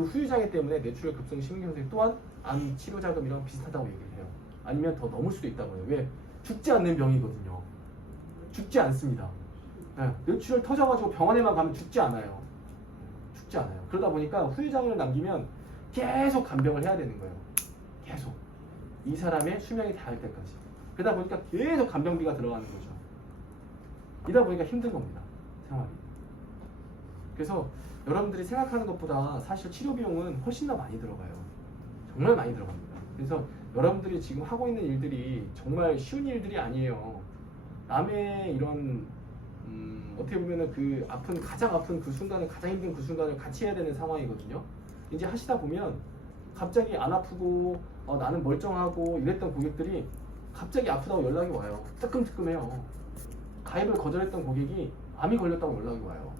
그 후유장애 때문에 뇌출혈 급성 심근경색 또한 암 치료 자금이랑 비슷하다고 얘기를 해요. 아니면 더 넘을 수도 있다고 해요. 왜? 죽지 않는 병이거든요. 죽지 않습니다. 네, 뇌출혈 터져가지고 병원에만 가면 죽지 않아요. 죽지 않아요. 그러다 보니까 후유장애를 남기면 계속 간병을 해야 되는 거예요. 계속. 이 사람의 수명이 닿을 때까지. 그러다 보니까 계속 간병비가 들어가는 거죠. 이러다 보니까 힘든 겁니다. 생활이. 그래서 여러분들이 생각하는 것보다 사실 치료 비용은 훨씬 더 많이 들어가요. 정말 많이 들어갑니다. 그래서 여러분들이 지금 하고 있는 일들이 정말 쉬운 일들이 아니에요. 남의 이런 어떻게 보면은 그 가장 아픈 그 순간을, 가장 힘든 그 순간을 같이 해야 되는 상황이거든요. 이제 하시다 보면 갑자기 안 아프고 나는 멀쩡하고 이랬던 고객들이 갑자기 아프다고 연락이 와요. 뜨끔뜨끔해요. 가입을 거절했던 고객이 암이 걸렸다고 연락이 와요.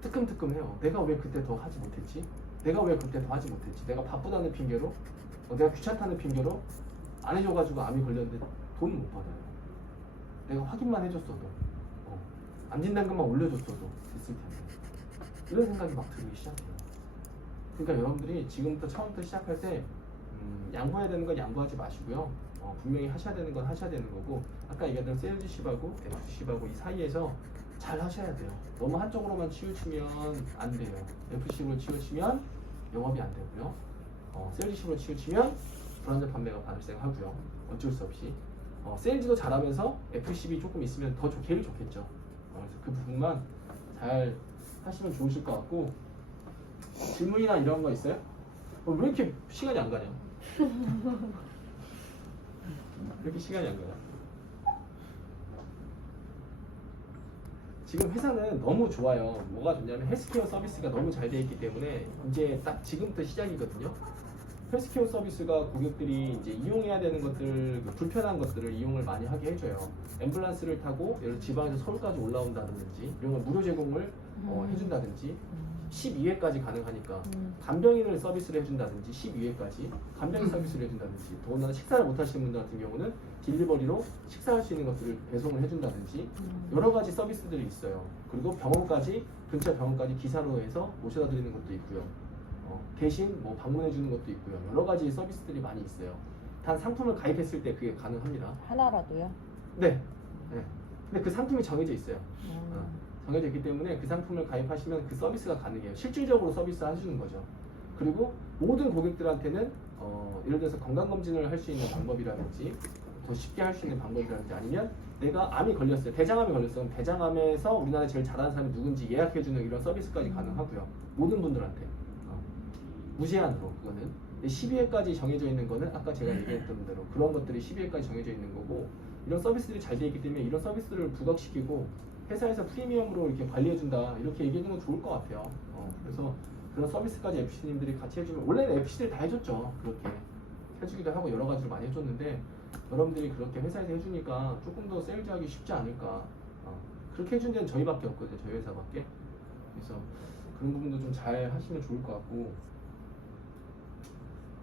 뜨끔뜨끔해요. 내가 왜 그때 더 하지 못했지? 내가 왜 그때 더 하지 못했지? 내가 바쁘다는 핑계로, 내가 귀찮다는 핑계로 안 해줘가지고 암이 걸렸는데 돈 못 받아요. 내가 확인만 해줬어도, 암 진단금만 올려줬어도 됐을 텐데. 이런 생각이 막 들기 시작해요. 그러니까 여러분들이 지금부터 처음부터 시작할 때 양보해야 되는 건 양보하지 마시고요. 분명히 하셔야 되는 건 하셔야 되는 거고, 아까 얘기했던 세일즈십하고 FC십하고 이 사이에서 잘 하셔야 돼요. 너무 한쪽으로만 치우치면 안 돼요. FC로 치우치면 영업이 안 되고요. 세일즈십으로 치우치면 불안전 판매가 발생하고요. 어쩔 수 없이. 세일즈도 잘하면서 FCB 조금 있으면 더 제일 좋겠죠. 그래서 그 부분만 잘 하시면 좋으실 것 같고, 질문이나 이런 거 있어요? 왜 이렇게 시간이 안 가냐? 왜 이렇게 시간이 안 가냐? 지금 회사는 너무 좋아요. 뭐가 좋냐면 헬스케어 서비스가 너무 잘 돼 있기 때문에 이제 딱 지금부터 시작이거든요. 헬스케어 서비스가 고객들이 이제 이용해야 되는 것들, 불편한 것들을 이용을 많이 하게 해줘요. 앰뷸런스를 타고 예를 들어 지방에서 서울까지 올라온다든지 이런 걸 무료 제공을 해준다든지 12회까지 가능하니까 간병인을 서비스를 해준다든지 12회까지 간병인 서비스를 해준다든지 더군다나 식사를 못 하시는 분들 같은 경우는 딜리버리로 식사할 수 있는 것들을 배송을 해준다든지 여러 가지 서비스들이 있어요. 그리고 병원까지 근처 병원까지 기사로 해서 모셔다 드리는 것도 있고요. 대신 뭐 방문해 주는 것도 있고요. 여러 가지 서비스들이 많이 있어요. 단 상품을 가입했을 때 그게 가능합니다. 하나라도요? 네. 근데 그 상품이 정해져 있어요. 정해져 있기 때문에 그 상품을 가입하시면 그 서비스가 가능해요. 실질적으로 서비스 해주는 거죠. 그리고 모든 고객들한테는 예를 들어서 건강검진을 할 수 있는 방법이라든지 더 쉽게 할 수 있는 방법이라든지 아니면 내가 암이 걸렸어요. 대장암이 걸렸어요. 그럼 대장암에서 우리나라에 제일 잘하는 사람이 누군지 예약해주는 이런 서비스까지 가능하고요. 모든 분들한테. 무제한으로 그거는. 12회까지 정해져 있는 거는 아까 제가 얘기했던 대로 그런 것들이 12회까지 정해져 있는 거고 이런 서비스들이 잘 돼 있기 때문에 이런 서비스를 부각시키고 회사에서 프리미엄으로 이렇게 관리해준다 이렇게 얘기해주는 건 좋을 것 같아요. 그래서 그런 서비스까지 FC님들이 같이 해주면 원래는 FC들이 다 해줬죠. 그렇게 해주기도 하고 여러 가지를 많이 해줬는데 여러분들이 그렇게 회사에서 해주니까 조금 더 세일즈하기 쉽지 않을까. 그렇게 해준 데는 저희밖에 없거든요. 저희 회사밖에. 그래서 그런 부분도 좀 잘 하시면 좋을 것 같고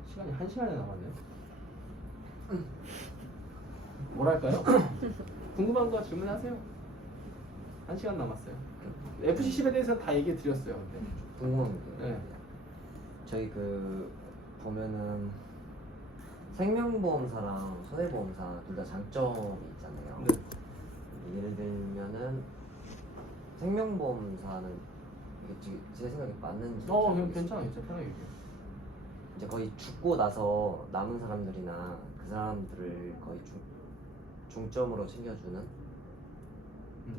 시간이 1시간이 남았네요. 뭐랄까요? 궁금한 거 질문하세요. 1시간 남았어요. FC10에 대해서 다 얘기해 드렸어요. 근데. 궁금한 게 네. 저희 보면은 생명보험사랑 손해보험사 둘 다 장점이 있잖아요. 네. 예를 들면은 생명보험사는 이게 제 생각에 맞는지 괜찮아요. 편하게 얘기해요. 이제 거의 죽고 나서 남은 사람들이나 그 사람들을 거의 중점으로 챙겨주는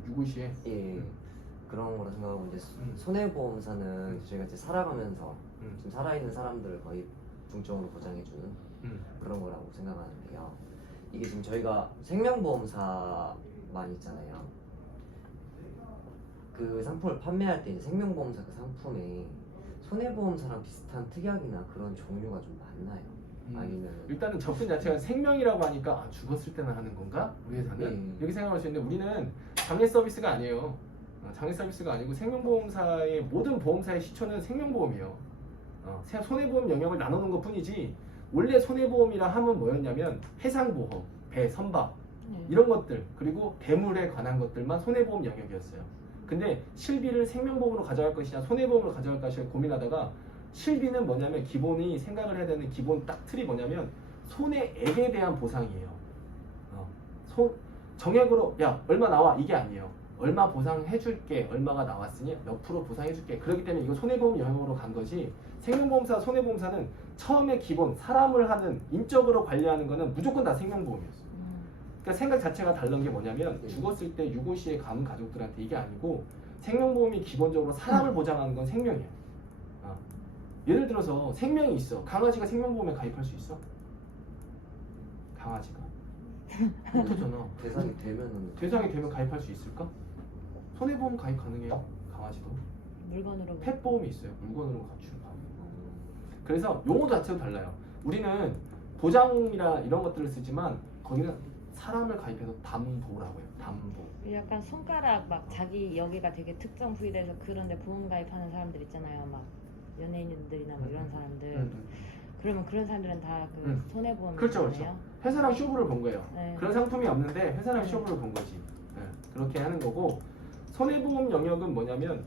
유구시에 예 그런 거라 생각하고 이제 손해보험사는 저희가 이제 살아가면서 지금 살아있는 사람들을 거의 중점으로 보장해주는 그런 거라고 생각하는데요. 이게 지금 저희가 생명보험사만 있잖아요. 그 상품을 판매할 때 이제 생명보험사 그 상품에 손해보험사랑 비슷한 특약이나 그런 종류가 좀 많나요? 아니면 일단은 접근 자체가 생명이라고 하니까 죽었을 때나 하는 건가? 우리 회사는 이렇게 생각할 수 있는데 우리는 장애 서비스가 아니에요. 장애 서비스가 아니고 생명보험사의 모든 보험사의 시초는 생명보험이에요. 손해보험 영역을 나누는 것 뿐이지 원래 손해보험이라 하면 뭐였냐면 해상보험, 배, 선박 이런 것들 그리고 대물에 관한 것들만 손해보험 영역이었어요. 근데 실비를 생명보험으로 가져갈 것이냐 손해보험으로 가져갈 것이냐 고민하다가 실비는 뭐냐면 기본이 생각을 해야 되는 기본 딱 틀이 뭐냐면 손해액에 대한 보상이에요. 정액으로 야 얼마 나와 이게 아니에요. 얼마 보상해줄게, 얼마가 나왔으니 몇 프로 보상해줄게. 그렇기 때문에 이거 손해보험 영역으로 간 거지. 생명보험사, 손해보험사는 처음에 기본 사람을 하는 인적으로 관리하는 거는 무조건 다 생명보험이었어요. 그러니까 생각 자체가 다른 게 뭐냐면 죽었을 때 유고시에 감은 가족들한테 이게 아니고 생명보험이 기본적으로 사람을 보장하는 건 생명이에요. 예를 들어서 생명이 있어. 강아지가 생명보험에 가입할 수 있어? 강아지가 못하잖아. 대상이 되면 가입할 수 있을까? 손해보험 가입 가능해요. 강아지도. 물건으로 펫보험이 있어요. 물건으로 갖추는 거. 그래서 용어 자체도 달라요. 우리는 보장이라 이런 것들을 쓰지만 거기는 사람을 가입해서 담보라고 해요. 담보. 약간 손가락 막 자기 여기가 되게 특정 부위돼서 그런데 보험 가입하는 사람들 있잖아요. 막 연예인들이나 뭐 이런 사람들. 그러면 그런 사람들은 다 그 손해보험이 그렇죠, 있네요. 그렇죠. 회사랑 쇼부를 본 거예요. 네. 그런 상품이 없는데 회사랑 쇼부를 본 거지. 그렇게 하는 거고 손해보험 영역은 뭐냐면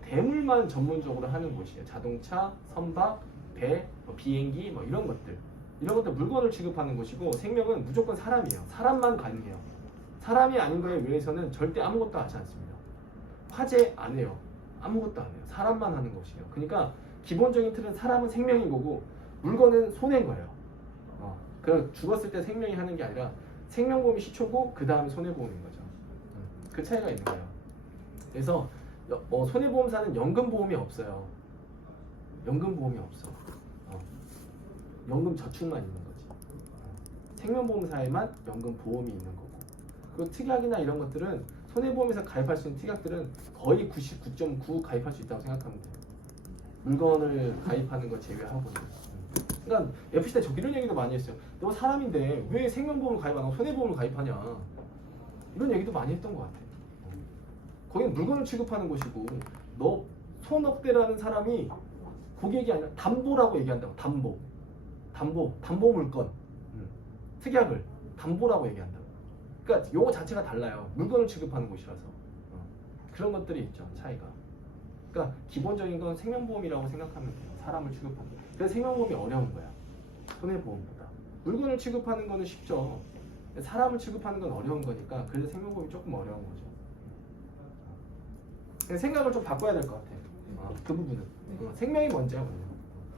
대물만 전문적으로 하는 곳이에요. 자동차, 선박, 배, 비행기 뭐 이런 것들 물건을 취급하는 곳이고 생명은 무조건 사람이에요. 사람만 가능해요. 사람이 아닌 거에 의해서는 절대 아무것도 하지 않습니다. 화재 안 해요. 아무것도 안 해요. 사람만 하는 것이에요. 그러니까 기본적인 틀은 사람은 생명인 거고 물건은 손해인 거예요. 그럼 죽었을 때 생명이 하는 게 아니라 생명보험이 시초고 그 다음에 손해보험인 거죠. 그 차이가 있는 거예요. 그래서 손해보험사는 연금보험이 없어요. 연금보험이 없어. 연금 저축만 있는 거지. 생명보험사에만 연금보험이 있는 거고. 그리고 특약이나 이런 것들은 손해보험에서 가입할 수 있는 특약들은 거의 99.9 가입할 수 있다고 생각하면 돼요. 물건을 가입하는 거 제외하고는. 그러니까 FC 때 저 이런 얘기도 많이 했어요. 너 사람인데 왜 생명보험을 가입 안 하고 손해보험을 가입하냐. 이런 얘기도 많이 했던 것 같아요. 거기는 물건을 취급하는 곳이고 너 손업대라는 사람이 고객이 아니라 담보라고 얘기한다고. 담보 물건 특약을 담보라고 얘기한다고. 그러니까 용어 자체가 달라요. 물건을 취급하는 곳이라서 그런 것들이 있죠. 차이가. 그러니까 기본적인 건 생명보험이라고 생각하면 돼요. 사람을 취급하는. 그래서 생명보험이 어려운 거야. 손해보험보다. 물건을 취급하는 거는 쉽죠. 사람을 취급하는 건 어려운 거니까 그래서 생명보험이 조금 어려운 거죠. 생각을 좀 바꿔야 될 것 같아요. 그 부분은. 생명이 먼저야.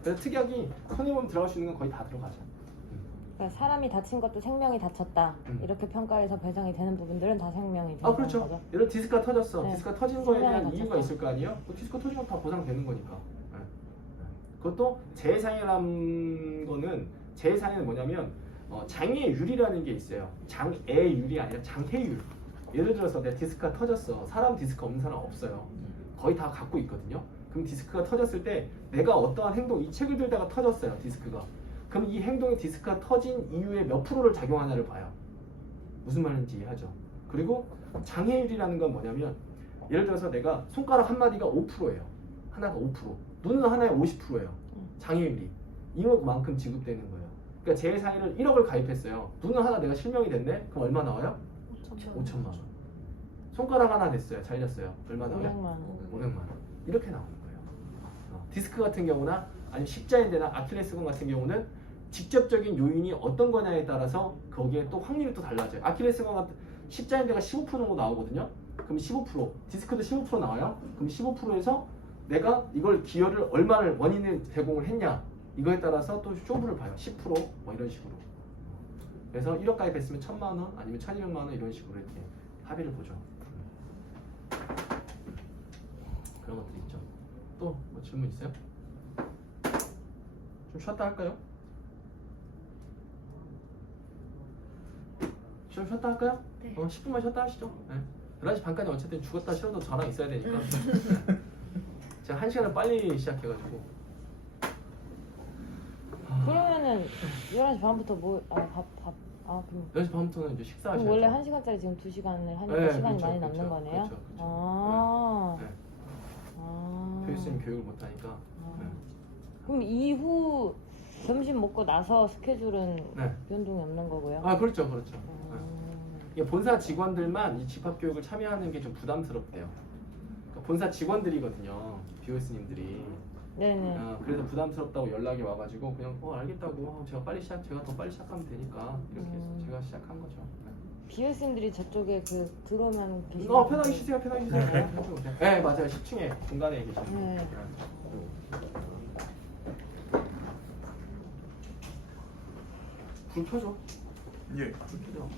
그래서 특약이 손해보험 들어갈 수 있는 건 거의 다 들어가죠. 그러니까 사람이 다친 것도 생명이 다쳤다. 이렇게 평가해서 배상이 되는 부분들은 다 생명이 되는 그렇죠. 거죠. 예를 들어 디스크가 터졌어. 네. 디스크가 터진 거에 대한 생명이 이유가 다쳤다. 있을 거 아니에요? 디스크 터지면 다 보상되는 거니까. 그것도 재해상해라는 거는 재해상해는 뭐냐면 장애율이라는 게 있어요. 장애율이 아니라 장해율. 예를 들어서 내 디스크가 터졌어. 사람 디스크 없는 사람 없어요. 거의 다 갖고 있거든요. 그럼 디스크가 터졌을 때 내가 어떠한 행동, 이 책을 들다가 터졌어요. 디스크가. 그럼 이 행동에 디스크가 터진 이유의 몇 프로를 작용하냐를 봐요. 무슨 말인지 이해하죠. 그리고 장애율이라는 건 뭐냐면 예를 들어서 내가 손가락 한 마디가 5%예요. 하나가 5%. 눈은 하나에 50%예요. 장애율이. 이만큼 지급되는 거예요. 그러니까 재해상해를 1억을 가입했어요. 눈은 하나 내가 실명이 됐네? 그럼 얼마 나와요? 5천만 원. 손가락 하나 냈어요. 잘렸어요. 얼마 나와요? 500만 원. 500만 원. 이렇게 나오는 거예요. 디스크 같은 경우나 아니면 십자인대나 아킬레스건 같은 경우는 직접적인 요인이 어떤 거냐에 따라서 거기에 또 확률이 또 달라져요. 아킬레스건 같은 십자인대가 15% 정도 나오거든요. 그럼 15%, 디스크도 15% 나와요. 그럼 15%에서 내가 이걸 기여를 얼마를 원인을 제공을 했냐 이거에 따라서 또 쇼부를 봐요. 10%뭐 이런 식으로. 그래서 1억 가입했으면 1,000만 원 아니면 1,200만 원 이런 식으로 이렇게 합의를 보죠. 그런 것들이 있죠. 또 뭐 질문 있어요? 좀 쉬었다 할까요? 좀 쉬었다 할까요? 네. 10분만 쉬었다 하시죠. 네. 11시 반까지 어쨌든 죽었다 싫어도 저랑 있어야 되니까. 제가 1시간을 빨리 시작해가지고. 그러면은 11시 반부터 그럼 10시 반부터는 이제 식사하셔야죠. 원래 1시간짜리 지금 2시간을 하니까 네, 시간이 그렇죠, 많이 그렇죠, 남는 거네요? 그렇죠, 그렇죠. 아. 네. 아. 교육생님 교육을 못하니까. 아. 네. 그럼 이후 점심 먹고 나서 스케줄은 네. 변동이 없는 거고요? 그렇죠, 그렇죠. 네. 이게 본사 직원들만 이 집합교육을 참여하는 게 좀 부담스럽대요. 그러니까 본사 직원들이거든요, 비오스님들이. 네네. 그래서 부담스럽다고 연락이 와가지고 그냥 알겠다고 제가 더 빨리 시작하면 되니까 이렇게 해서 제가 시작한 거죠. 비효쌤들이 저쪽에 그 들어오면 계시는 편하게 쉬세요. 네 맞아요. 10층에 중간에 계시는 분. 네. 불 켜줘. 예. 불 켜줘.